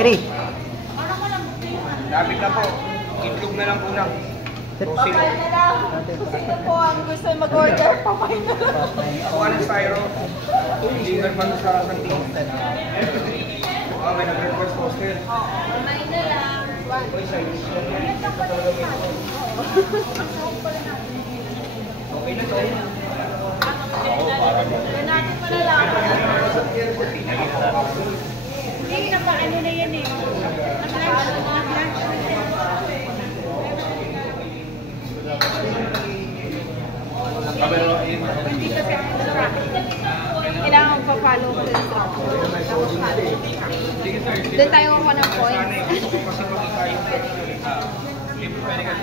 Jerry. Lapit na po. Itlog na lang una. Papay na lang. Sino po ang gusto mag-order? Papay na lang. Ako ng styro. Liver pa sa santing. May nag-request poster. Papay na lang. Okay na to. Natin malalaman. Hindi na pa ano na yan eh. Hindi kasi ako sa traffic. Kailangan pa-follow ko sa traffic. Doon tayo ako ng points. Kasi pag tayo pwede ka.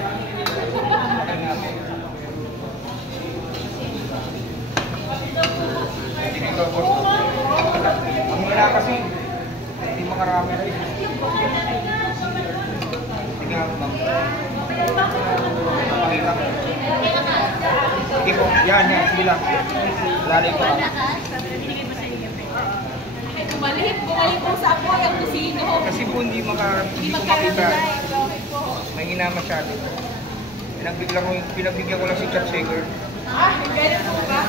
Ang wala kasi hindi makarami rin. Tingnan mo. Pakita mo. Sige po, yan, sige lang. Lalay ko. Bumalik po sa ako yung kusino. Kasi po hindi ko makita. Mahina masyado. Pinagbigyan ko lang si Chad Shaker. Ah, ganun po ba?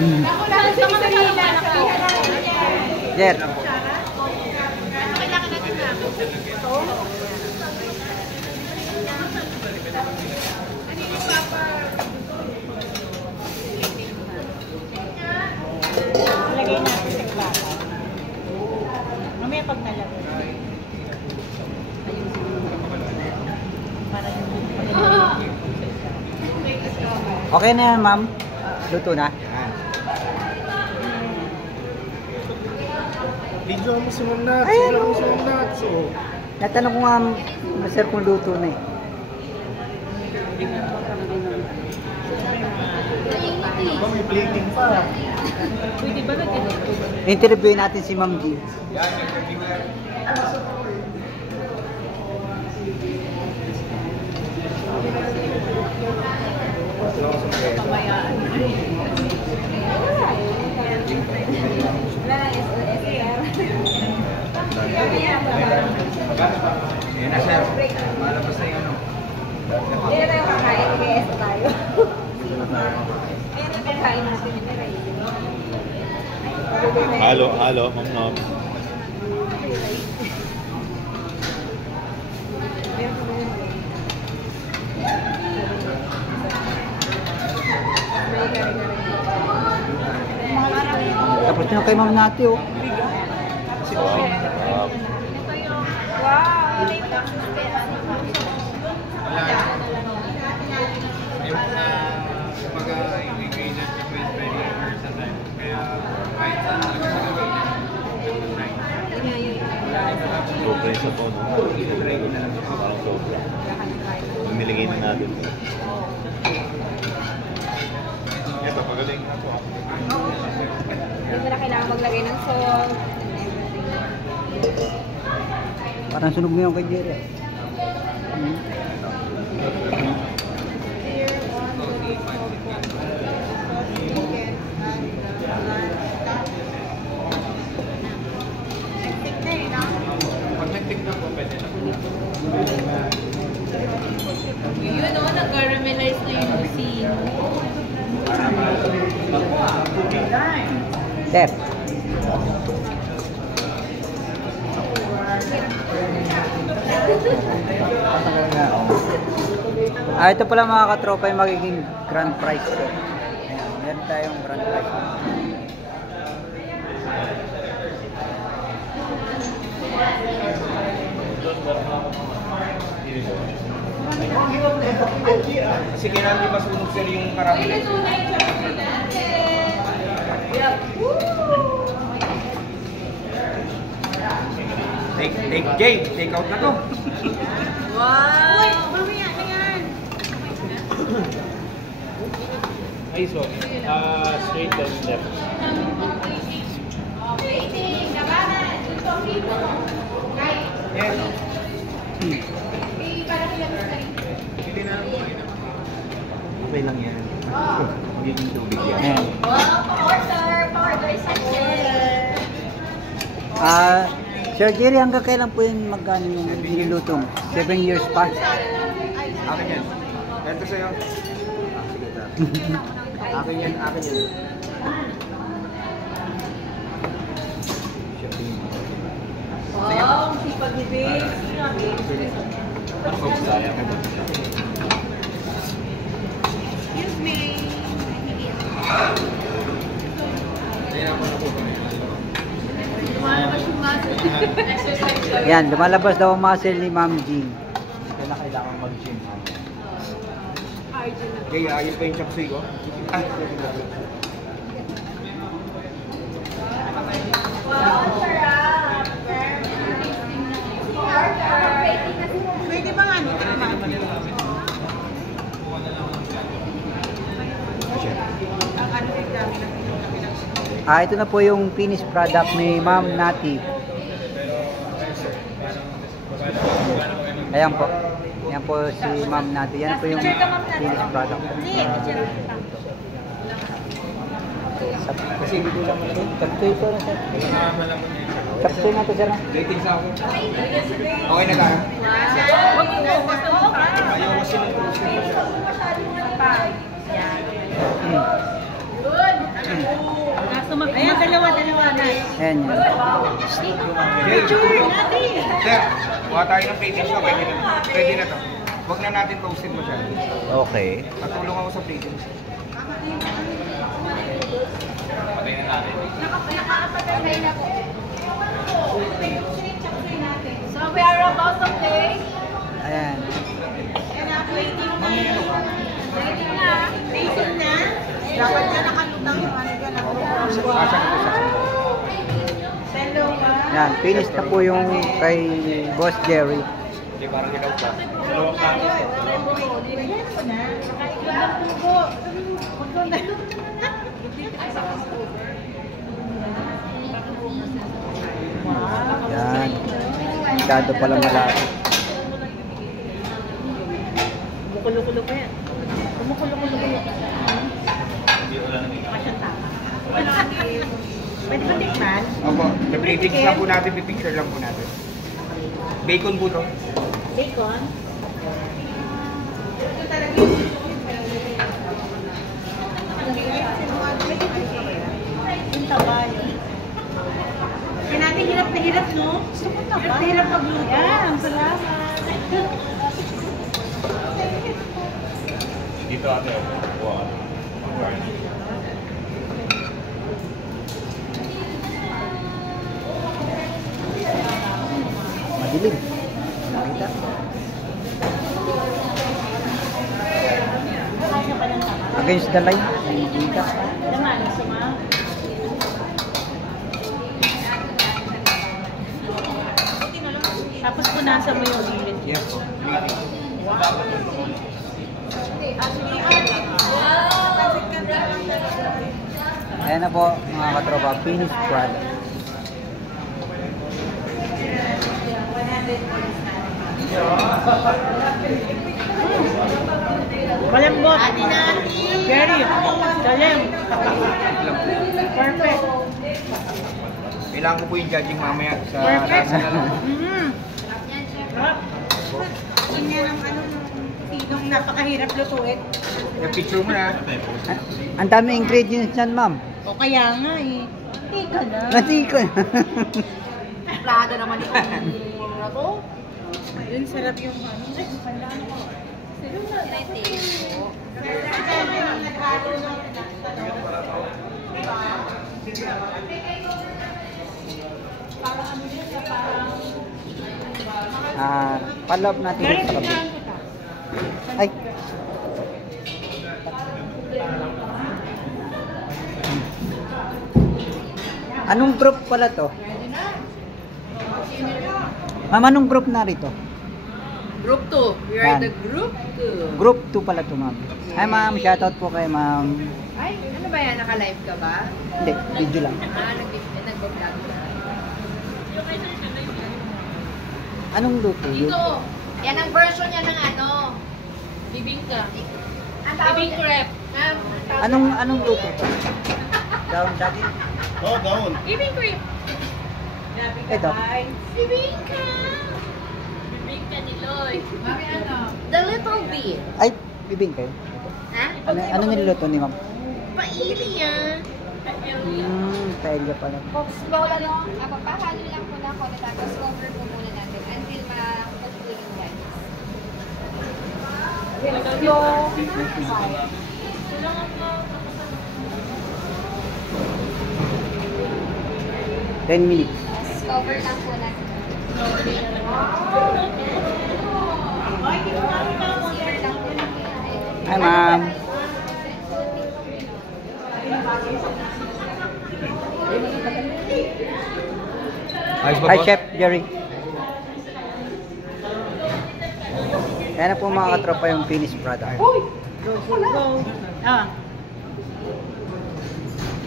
Ako lang sa mga kanila, nakabihan ako yan. Jer. Ano kailangan natin na? Ito? Ano yung papa? Lagay natin sa klasa. Mamaya pag nalagay. Para yung Okay na yan, ma'am. Luto na. Video mo si Ma'am Nats. Video mo si Ma'am Nats. Natanong ko nga, sir, kung luto na eh. May plating pa. pwede ba nag-ito? Interviewin natin si Ma'am G. Yan, interviewer. Pamayaan. Yan na, sir. Malabas na yung ano. Hindi na tayo kakain. KS tayo. Ayun na kakain natin. Halo, halo, Ma'am Nom. Tapos na kay Ma'am Nati, oh. Wow! Yung pag-ingredient ko is very versatile. Kaya kahit saan Sobra sa phone. Parang sobra. Nilagay na natin. Ito, pagaling na po. Hindi mo na kailangan maglagay ng salt. Parang sunog mo yung kay Jerry. Pag nagtignan po, pwede na. Yun o, nag-caramelize na yung lucino. Sir. Ito pala mga katropa yung magiging grand prize ko. Ayan, meron tayong grand prize. Kasi kailangan di masunog sir yung karami. Take out na to. Wow! Uy, mamaya na yan. Ay, so, straight and left. Waiting, labanan. Ito, dito. Right. Yes. Parang ilang na rin. Hindi na. Okay lang yan. Magiging tubig yan. Ayan. Wow, order. Order sa order. Sir Jerry, hanggang kailan po yung magkano yung niluluto mo? 7 years pa? Akin yan. Ganito sa'yo. Sige ta. Akin yan, akin yan. Wow, sipag ni Babe. Excuse me. Lumalabas yung muscle. Exercise. Yan, lumalabas daw ang muscle ni Ma'am Jean. Kaya na kailangan mag-gym. Arjun na. Kaya ayun pa yung chapsuy ko. Ay, Wow, sarap. Pwede ba nga nito? Ito na po yung finished product ni Ma'am Nati. Ayan po. Ayan po si Ma'am Nati. Yan po yung finished product. kasi hindi ko lang malaki. Kapsoy po na sir. Kapsoy na po sir. Dating sa ako. Okay na tayo. Ayaw kasi ng cruising. Ayan, dalawa na. Ayan yan. Sir, kuha tayo ng plating ko. Pwede na to. Huwag na natin toasted masyado. Okay. Patulong ako sa plating. Nakapatay na po. So we are about to play. Ayan. Plating na. Plating na. Dapat na nakalutang yung ano dyan. Hello. Yan, finished na po yung kay Boss Jerry. Hindi, parang hilaw pa. Yan. Masyado pala malaki. Kumukulo-kulo pa yan. Kumukulo-kulo pa yan. Pwede ba tikman? Opo, the plating lang po natin, pipicture lang po natin. Bacon po to. Bacon? Yung taba yun. Kaya natin hirap na hirap, no? Hirap na hirap magluto. Yan, salamat. Dito ate. Wow. Madilim. Nakita. Against the line. Nakita. Naman, suma. Tapos punasan mo yung gilid. Yes po. Ayan na po mga katropa. Finished product. Malambot. Very. Dalim. Perfect. Kailangan ko po yung judging mamaya sa Perfect. lasa na lang. Yan ang ano sinong napakahirap lutuin. Yung picture mo na. Ang dami ingredients yan, ma'am. O kaya nga eh. Ika na. Nasiko. Plada naman ito. Na to. Yun, sarap yung ano. Palop natin yung sarap. Ay. Anong group pala to? Ma'am, anong group na rito? Group 2. We are the group 2. Group 2 pala to, ma'am. Hi, ma'am. Shoutout po kay ma'am. Ay, ano ba yan? Naka-live ka ba? Hindi, video lang. Nag-vlog ka. Anong luto yun? Ito, yan ang version niya ng ano, bibingka. Bibing crep. Anong luto to? Down dati? Oh, down. Bibing crep. Ito. Bibingka! Bibingka ni Lloyd. The little bee. Ay, bibing kayo. Ha? Ano niluluto ni ma'am? Paili yan. Paella pala. Papahalo lang po na konti tapos cover po muna natin until ma-cook po yung rice. Ten minutes. Yes, cover lang po natin. Simmer lang po natin. Hi, ma'am. Ayos ba, Hi, boss? Chef Jerry. Kaya na po mga katropa yung finished product. Go. Ah.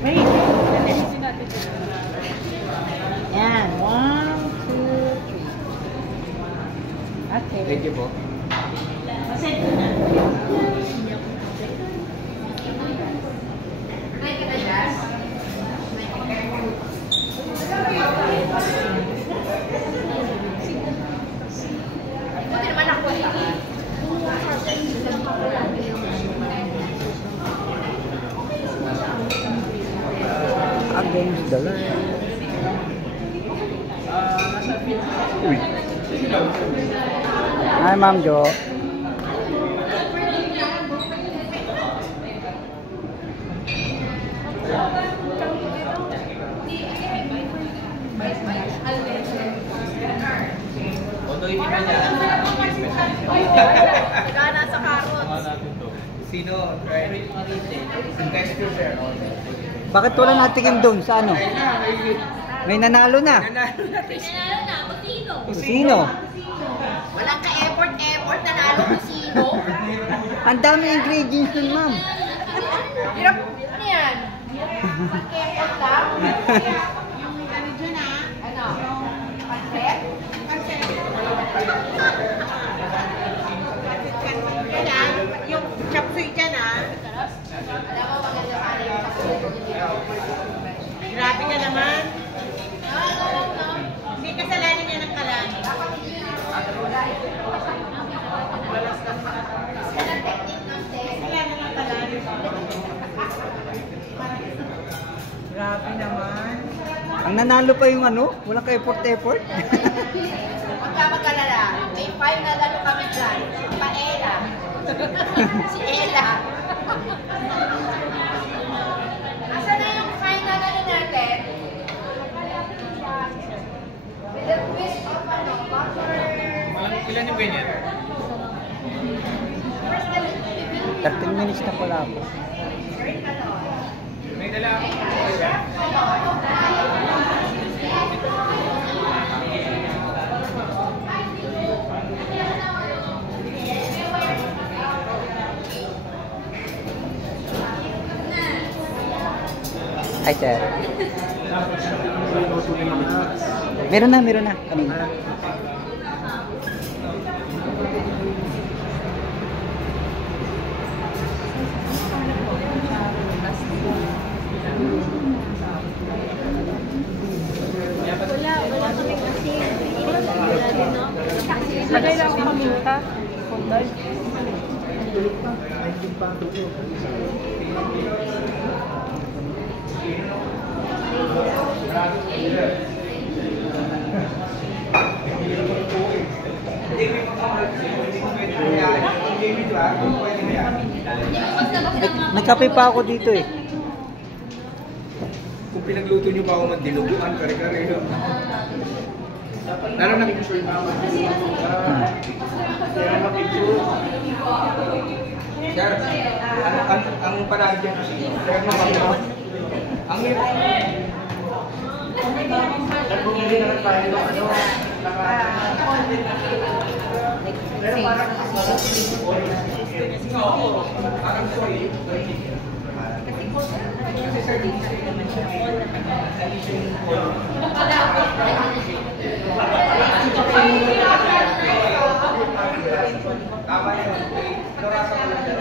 Wait. Alisin natin. Yan. 1, 2, 3. Okay. Thank you po. Masend ko na. Buti naman ako lang. Against the line. Hi, Ma'am Jo. Nagana sa carrots. Sino? Try. Next to share. Bakit wala natikim doon sa ano? May nanalo na. Nanalo natin. Nanalo na, Kusino. Sino? Walang ka-effort, nanalo Kusino. Ang dami ingredients nun, ma'am. Hirap, ano yan? Pag-effort lang? Yung ano dyan ah. Ano? Pancet? Pancet. Yan ah. Yung chop suey dyan ah. Alam mo, maganda pa rin yung Grabe ka naman. no. Hindi kasalanan niya ng kalan. Kasalanan ng kalan. Grabe naman. Ang nanalo pa yung ano? Walang ka-effort-effort. Huwag ka mag-alala. May final ano kami dyan. Paella. Si Ella. Asan na yung final ano natin? With the twist of ano, butter. Ilan yung ganyan? 13 minutes na pala ako. May dala ako. Hi, sir. Meron na. Kanina. Lagay lang ako paminta. May kape pa ako dito eh. Kung pinagluto nyo ba ako magdiluguan, kare-kare. Lalo na picture yung mama. Sir, ang panahon dyan kasi, sir, ang hirap. Nagbumili na tayo ng ano, pero parang parang soy. Kasi sir, tama yun. Narasa ko lang siya.